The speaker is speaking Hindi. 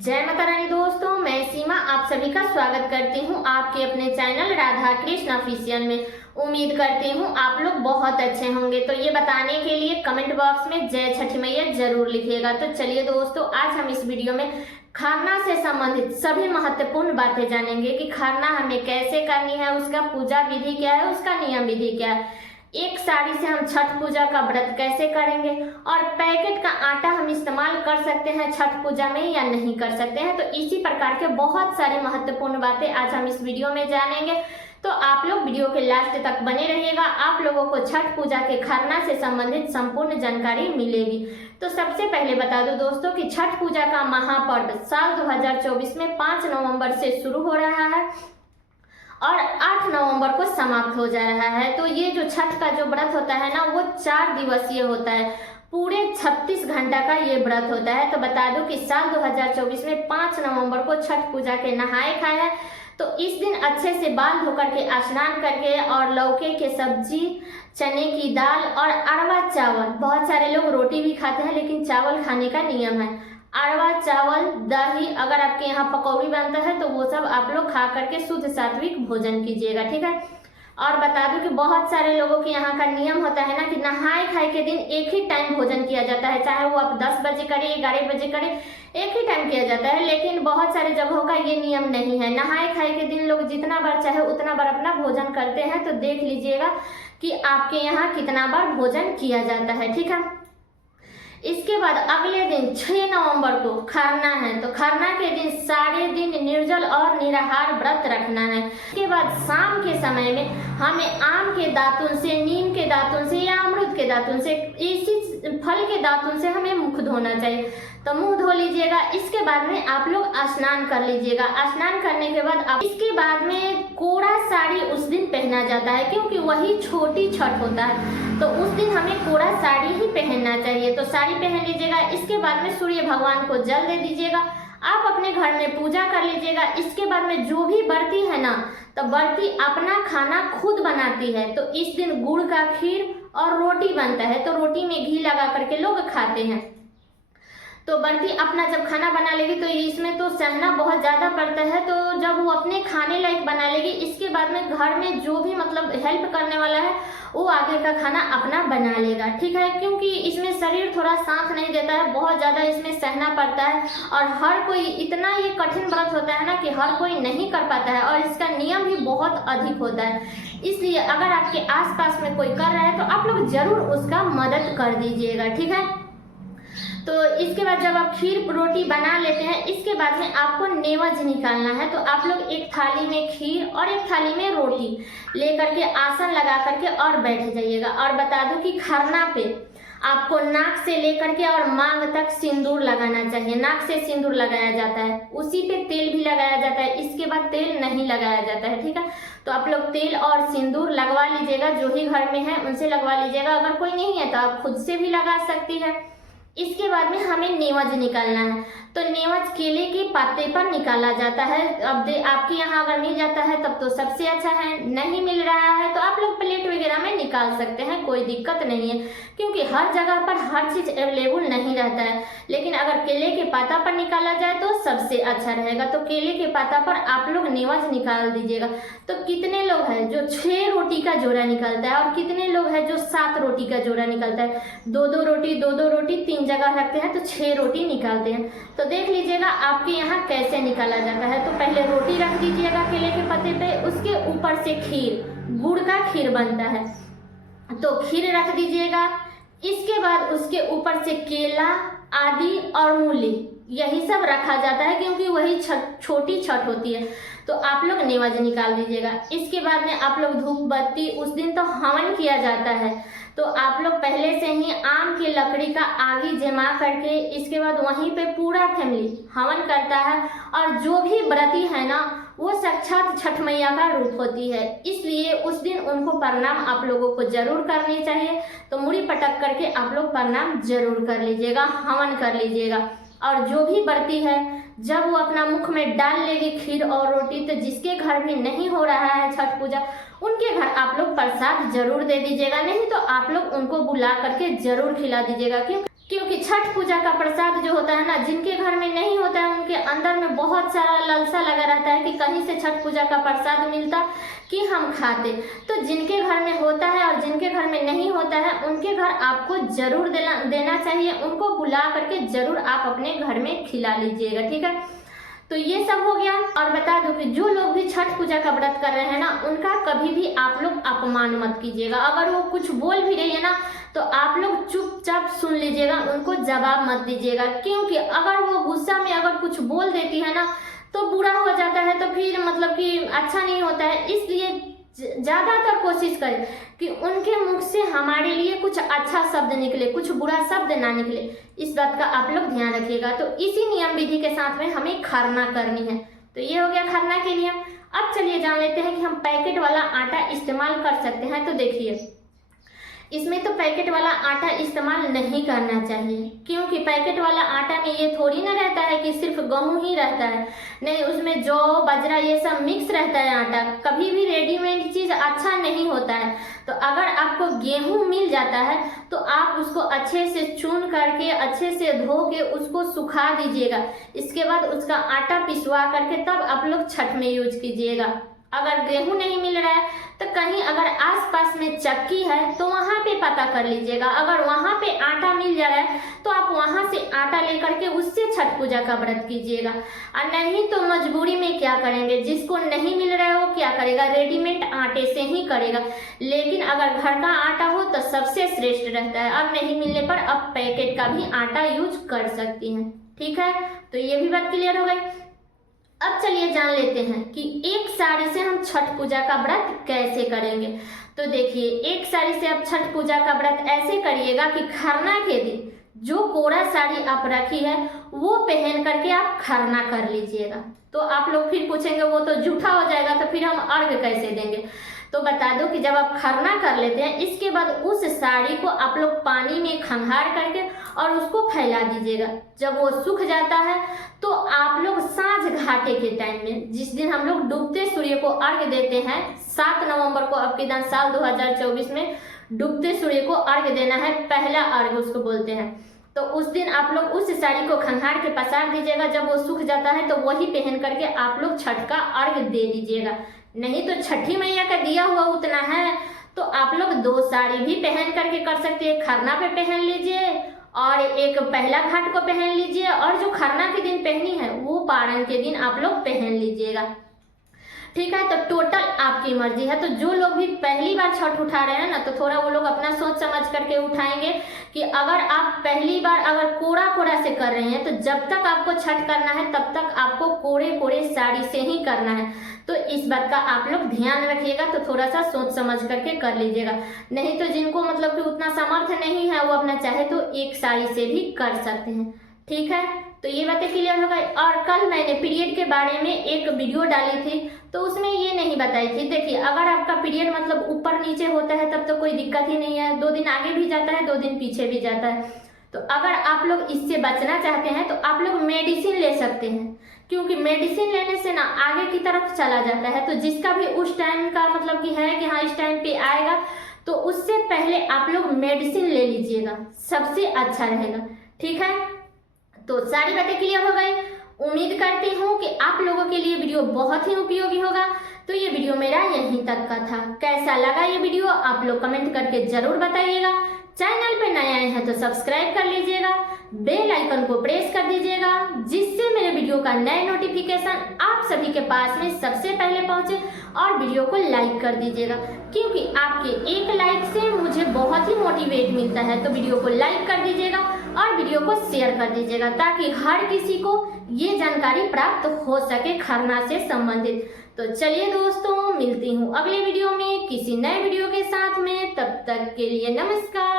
जय माता रानी दोस्तों, मैं सीमा आप सभी का स्वागत करती हूँ आपके अपने चैनल राधा कृष्ण ऑफिशियल में। उम्मीद करती हूँ आप लोग बहुत अच्छे होंगे। तो ये बताने के लिए कमेंट बॉक्स में जय छठी मैया जरूर लिखिएगा। तो चलिए दोस्तों, आज हम इस वीडियो में खरना से संबंधित सभी महत्वपूर्ण बातें जानेंगे कि खरना हमें कैसे करनी है, उसका पूजा विधि क्या है, उसका नियम विधि क्या है, एक साड़ी से हम छठ पूजा का व्रत कैसे करेंगे और पैकेट का आटा हम इस्तेमाल कर सकते हैं छठ पूजा में या नहीं कर सकते हैं। तो इसी प्रकार के बहुत सारे महत्वपूर्ण बातें आज हम इस वीडियो में जानेंगे। तो आप लोग वीडियो के लास्ट तक बने रहिएगा, आप लोगों को छठ पूजा के खरना से संबंधित संपूर्ण जानकारी मिलेगी। तो सबसे पहले बता दूं दोस्तों कि छठ पूजा का महापर्व साल 2024 में 5 नवंबर से शुरू हो रहा है और 8 नवंबर को समाप्त हो जा रहा है। तो ये जो छठ का जो व्रत होता है ना, वो 4 दिवसीय होता है, पूरे 36 घंटा का ये व्रत होता है। तो बता दूं कि साल 2024 में 5 नवंबर को छठ पूजा के नहाए खाए हैं। तो इस दिन अच्छे से बाल धो करके स्नान करके और लौकी के सब्जी, चने की दाल और अरवा चावल, बहुत सारे लोग रोटी भी खाते हैं लेकिन चावल खाने का नियम है, अरवा चावल, दही, अगर आपके यहाँ पकौड़ी बनता है तो वो सब आप लोग खा करके शुद्ध सात्विक भोजन कीजिएगा, ठीक है। और बता दूं कि बहुत सारे लोगों के यहाँ का नियम होता है ना कि नहाए खाए के दिन एक ही टाइम भोजन किया जाता है, चाहे वो आप 10 बजे करें 11 बजे करें, एक ही टाइम किया जाता है। लेकिन बहुत सारे जगहों का ये नियम नहीं है, नहाए खाए के दिन लोग जितना बार चाहे उतना बार अपना भोजन करते हैं। तो देख लीजिएगा कि आपके यहाँ कितना बार भोजन किया जाता है, ठीक है। इसके बाद अगले दिन 6 नवंबर को खरना है। तो खरना के दिन सारे दिन निर्जल और निराहार व्रत रखना है। इसके बाद शाम के समय में हमें आम के दातुन से, नीम के दातुन से या अमरूद के दातुन से, इसी फल के दातुन से हमें मुख धोना चाहिए। तो मुंह धो लीजिएगा। इसके बाद में आप लोग स्नान कर लीजिएगा। स्नान करने के बाद आप इसके बाद में कोरा साड़ी उस दिन पहना जाता है, क्योंकि वही छोटी छठ होता है। तो उस दिन हमें कोरा साड़ी ही पहनना चाहिए। तो साड़ी पहन लीजिएगा। इसके बाद में सूर्य भगवान को जल दे दीजिएगा। आप अपने घर में पूजा कर लीजिएगा। इसके बाद में जो भी बर्ती है ना, तो बर्ती अपना खाना खुद बनाती है। तो इस दिन गुड़ का खीर और रोटी बनता है, तो रोटी में घी लगा करके लोग खाते हैं। तो बर्ती अपना जब खाना बना लेगी तो इसमें तो सहना बहुत ज़्यादा पड़ता है। तो जब वो अपने खाने लायक बना लेगी, इसके बाद में घर में जो भी मतलब हेल्प करने वाला है वो आगे का खाना अपना बना लेगा, ठीक है। क्योंकि इसमें शरीर थोड़ा साथ नहीं देता है, बहुत ज़्यादा इसमें सहना पड़ता है और हर कोई, इतना ये कठिन व्रत होता है ना कि हर कोई नहीं कर पाता है और इसका नियम भी बहुत अधिक होता है। इसलिए अगर आपके आसपास में कोई कर रहा है तो आप लोग जरूर उसका मदद कर दीजिएगा, ठीक है। तो इसके बाद जब आप खीर रोटी बना लेते हैं, इसके बाद में आपको नेवज निकालना है। तो आप लोग एक थाली में खीर और एक थाली में रोटी लेकर के आसन लगा करके और बैठ जाइएगा। और बता दूं कि खरना पे आपको नाक से लेकर के और मांग तक सिंदूर लगाना चाहिए। नाक से सिंदूर लगाया जाता है, उसी पे तेल भी लगाया जाता है, इसके बाद तेल नहीं लगाया जाता है, ठीक है। तो आप लोग तेल और सिंदूर लगवा लीजिएगा, जो ही घर में है उनसे लगवा लीजिएगा। अगर कोई नहीं है तो आप खुद से भी लगा सकती है। इसके बाद में हमें नेवज निकालना है। तो नेवज केले के पत्ते पर निकाला जाता है। अब आपके यहाँ अगर मिल जाता है तब तो सबसे अच्छा है, नहीं मिल रहा है तो आप लोग प्लेट वगैरह में निकाल सकते हैं, कोई दिक्कत नहीं है। क्योंकि हर जगह पर हर चीज़ अवेलेबल नहीं रहता है। लेकिन अगर केले के पाता पर निकाला जाए तो सबसे अच्छा रहेगा। तो केले के पाता पर आप लोग नेवज निकाल दीजिएगा। तो कितने लोग हैं जो 6 रोटी का जोड़ा निकलता है और कितने लोग हैं जो 7 रोटी का जोड़ा निकलता है, 2-2 रोटी 2-2 रोटी 3 जगह रखते हैं तो 6 रोटी निकालते हैं। तो देख लीजिएगा आपके यहाँ कैसे निकाला जाता है। तो पहले रोटी रख दीजिएगा केले के पत्ते पे, उसके ऊपर से खीर, गुड़ का खीर बनता है तो खीर रख दीजिएगा। इसके बाद उसके ऊपर से केला आदि और मूली, यही सब रखा जाता है क्योंकि वही छोटी छठ होती है। तो आप लोग नेवज निकाल दीजिएगा। इसके बाद में आप लोग धूप बत्ती, उस दिन तो हवन किया जाता है। तो आप लोग पहले से ही आम की लकड़ी का आगी जमा करके, इसके बाद वहीं पे पूरा फैमिली हवन करता है। और जो भी व्रती है ना, वो साक्षात छठ मैया का रूप होती है, इसलिए उस दिन उनको प्रणाम आप लोगों को जरूर करनी चाहिए। तो मुड़ी पटक करके आप लोग प्रणाम जरूर कर लीजिएगा, हवन कर लीजिएगा। और जो भी व्रती है जब वो अपना मुख में डाल लेगी खीर और रोटी, तो जिसके घर भी नहीं हो रहा है छठ पूजा, उनके घर आप लोग प्रसाद जरूर दे दीजिएगा। नहीं तो आप लोग उनको बुला करके जरूर खिला दीजिएगा, क्योंकि छठ पूजा का प्रसाद जो होता है ना, जिनके घर में नहीं होता है उनके अंदर में बहुत सारा लालसा लगा रहता है कि कहीं से छठ पूजा का प्रसाद मिलता कि हम खाते। तो जिनके घर में होता है और जिनके घर में नहीं होता है उनके घर आपको जरूर देना चाहिए, उनको बुला करके जरूर आप अपने घर में खिला लीजिएगा, ठीक है। तो ये सब हो गया। और बता दो कि जो लोग भी छठ पूजा का व्रत कर रहे हैं ना, उनका कभी भी आप लोग अपमान मत कीजिएगा। अगर वो कुछ बोल भी रही है ना तो आप लोग चुपचाप सुन लीजिएगा, उनको जवाब मत दीजिएगा, क्योंकि अगर वो गुस्सा में अगर कुछ बोल देती है ना तो बुरा हो जाता है, तो फिर मतलब कि अच्छा नहीं होता है। इसलिए ज़्यादातर कोशिश करें कि उनके मुख से हमारे लिए कुछ अच्छा शब्द निकले, कुछ बुरा शब्द ना निकले। इस बात का आप लोग ध्यान रखिएगा। तो इसी नियम विधि के साथ में हमें खरना करनी है। तो ये हो गया खरना के नियम। अब चलिए जान लेते हैं कि हम पैकेट वाला आटा इस्तेमाल कर सकते हैं। तो देखिए, इसमें तो पैकेट वाला आटा इस्तेमाल नहीं करना चाहिए, क्योंकि पैकेट वाला आटा में ये थोड़ी ना रहता है कि सिर्फ गेहूं ही रहता है, नहीं, उसमें जौ बाजरा ये सब मिक्स रहता है आटा। कभी भी रेडीमेड चीज़ अच्छा नहीं होता है। तो अगर आपको गेहूं मिल जाता है तो आप उसको अच्छे से चून करके अच्छे से धो के उसको सुखा दीजिएगा। इसके बाद उसका आटा पिसवा करके तब आप लोग छठ में यूज कीजिएगा। अगर गेहूं नहीं मिल रहा है तो कहीं अगर आसपास में चक्की है तो वहां पे पता कर लीजिएगा। अगर वहां पे आटा मिल जा रहा है तो आप वहां से आटा लेकर के उससे छठ पूजा का व्रत कीजिएगा। और नहीं तो मजबूरी में क्या करेंगे, जिसको नहीं मिल रहा है वो क्या करेगा, रेडीमेड आटे से ही करेगा। लेकिन अगर घर का आटा हो तो सबसे श्रेष्ठ रहता है। अब नहीं मिलने पर अब पैकेट का भी आटा यूज कर सकती हैं, ठीक है। तो ये भी बात क्लियर हो गई। अब चलिए जान लेते हैं कि एक साड़ी से हम छठ पूजा का व्रत कैसे करेंगे। तो देखिए, एक साड़ी से आप छठ पूजा का व्रत ऐसे करिएगा कि खरना के दिन जो कोरा साड़ी आप रखी है वो पहन करके आप खरना कर लीजिएगा। तो आप लोग फिर पूछेंगे वो तो जूठा हो जाएगा, तो फिर हम अर्घ कैसे देंगे। तो बता दो कि जब आप खरना कर लेते हैं, इसके बाद उस साड़ी को आप लोग पानी में खंगार करके और उसको फैला दीजिएगा। जब वो सूख जाता है तो आप लोग साँझ घाटे के टाइम में, जिस दिन हम लोग डूबते सूर्य को अर्घ देते हैं, 7 नवंबर को अब की दान साल 2024 में डूबते सूर्य को अर्घ देना है, पहला अर्घ उसको बोलते हैं। तो उस दिन आप लोग उस साड़ी को खंगार के पसार दीजिएगा। जब वो सूख जाता है तो वही पहन करके आप लोग छठ का अर्घ दे दीजिएगा। नहीं तो छठी मैया का दिया हुआ उतना है तो आप लोग 2 साड़ी भी पहन करके कर सकते हैं। खरना पे पहन लीजिए और एक पहला घाट को पहन लीजिए, और जो खरना के दिन पहनी है वो पारण के दिन आप लोग पहन लीजिएगा, ठीक है। तो टोटल आपकी मर्जी है। तो जो लोग भी पहली बार छठ उठा रहे हैं ना, तो थोड़ा वो लोग अपना सोच समझ करके उठाएंगे कि अगर आप पहली बार अगर कोरा कोरा से कर रहे हैं तो जब तक आपको छठ करना है तब तक आपको कोरे कोरे साड़ी से ही करना है। तो इस बात का आप लोग ध्यान रखिएगा। तो थोड़ा सा सोच समझ करके कर लीजिएगा। नहीं तो जिनको मतलब कि उतना सामर्थ्य नहीं है वो अपना चाहे तो एक साड़ी से भी कर सकते हैं, ठीक है। तो ये बातें क्लियर हो गई। और कल मैंने पीरियड के बारे में एक वीडियो डाली थी, तो उसमें ये नहीं बताई थी। देखिए, अगर आपका पीरियड मतलब ऊपर नीचे होता है तब तो कोई दिक्कत ही नहीं है, 2 दिन आगे भी जाता है 2 दिन पीछे भी जाता है। तो अगर आप लोग इससे बचना चाहते हैं तो आप लोग मेडिसिन ले सकते हैं, क्योंकि मेडिसिन लेने से ना आगे की तरफ चला जाता है। तो जिसका भी उस टाइम का मतलब कि है कि हाँ इस टाइम पे आएगा, तो उससे पहले आप लोग मेडिसिन ले लीजिएगा, सबसे अच्छा रहेगा, ठीक है। तो सारी बातें क्लियर हो गई। उम्मीद करती हूँ कि आप लोगों के लिए वीडियो बहुत ही उपयोगी होगा। तो ये वीडियो मेरा यहीं तक का था। कैसा लगा ये वीडियो आप लोग कमेंट करके जरूर बताइएगा। चैनल पे नए आए हैं तो सब्सक्राइब कर लीजिएगा, बेल आइकन को प्रेस कर दीजिएगा, जिससे मेरे वीडियो का नए नोटिफिकेशन आप सभी के पास में सबसे पहले पहुंचे। और वीडियो को लाइक कर दीजिएगा, क्योंकि आपके एक लाइक से मुझे बहुत ही मोटिवेट मिलता है। तो वीडियो को लाइक कर दीजिएगा और वीडियो को शेयर कर दीजिएगा, ताकि हर किसी को ये जानकारी प्राप्त हो सके खरना से संबंधित। तो चलिए दोस्तों, मिलती हूँ अगले वीडियो में किसी नए वीडियो के साथ में। तब तक के लिए नमस्कार।